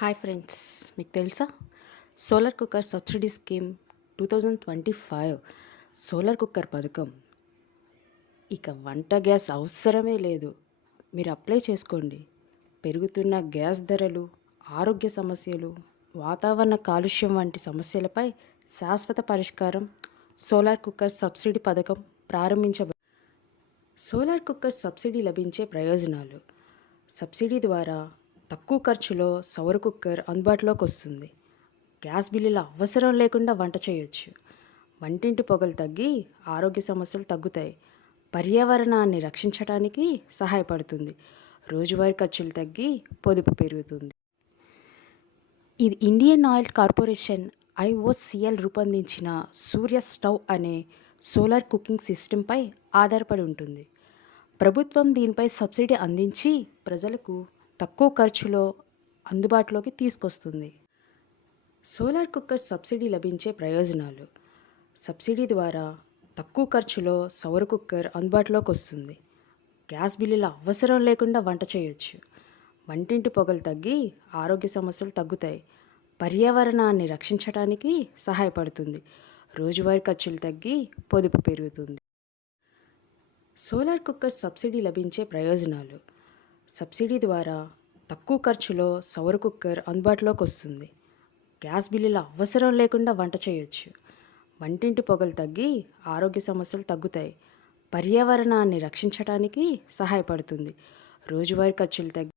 Hi friends, మీకు తెలుసా? Solar cooker subsidy scheme 2025 solar cooker పథకం. ఇక వంట గ్యాస్ అవసరమే లేదు. మీరు అప్లై చేసుకోండి. పెరుగుతున్న గ్యాస్ ధరలు, ఆరోగ్య సమస్యలు, వాతావరణ కాలుష్యం వంటి సమస్యలపై శాశ్వత పరిష్కారం. సోలార్ కుక్కర్ సబ్సిడీ పథకం ప్రారంభించబడింది. సోలార్ కుక్కర్ సబ్సిడీ లభించే ప్రయోజనాలు. సబ్సిడీ ద్వారా తక్కువ ఖర్చులో సౌర కుక్కర్ అందుబాటులోకి వస్తుంది. గ్యాస్ బిల్లుల అవసరం లేకుండా వంట చేయొచ్చు. వంటింటి పొగలు తగ్గి ఆరోగ్య సమస్యలు తగ్గుతాయి. పర్యావరణాన్ని రక్షించడానికి సహాయపడుతుంది. రోజువారీ ఖర్చులు తగ్గి పొదుపు పెరుగుతుంది. ఇది ఇండియన్ ఆయిల్ కార్పొరేషన్ ఐఓసిఎల్ రూపొందించిన సూర్య స్టవ్ అనే సోలార్ కుకింగ్ సిస్టంపై ఆధారపడి ఉంటుంది. ప్రభుత్వం దీనిపై సబ్సిడీ అందించి ప్రజలకు తక్కువ ఖర్చులో అందుబాటులోకి తీసుకొస్తుంది. సోలార్ కుక్కర్ సబ్సిడీ లభించే ప్రయోజనాలు. సబ్సిడీ ద్వారా తక్కువ ఖర్చులో సౌర కుక్కర్ అందుబాటులోకి వస్తుంది. గ్యాస్ బిల్లుల అవసరం లేకుండా వంట చేయొచ్చు. వంటింటి పొగలు తగ్గి ఆరోగ్య సమస్యలు తగ్గుతాయి. పర్యావరణాన్ని రక్షించడానికి సహాయపడుతుంది. రోజువారీ ఖర్చులు తగ్గి పొదుపు పెరుగుతుంది. సోలార్ కుక్కర్ సబ్సిడీ లభించే ప్రయోజనాలు. సబ్సిడీ ద్వారా తక్కువ ఖర్చులో సౌర కుక్కర్ అందుబాటులోకి వస్తుంది. గ్యాస్ బిల్లుల అవసరం లేకుండా వంట చేయొచ్చు. వంటింటి పొగలు తగ్గి ఆరోగ్య సమస్యలు తగ్గుతాయి. పర్యావరణాన్ని రక్షించడానికి సహాయపడుతుంది. రోజువారీ ఖర్చులు తగ్గి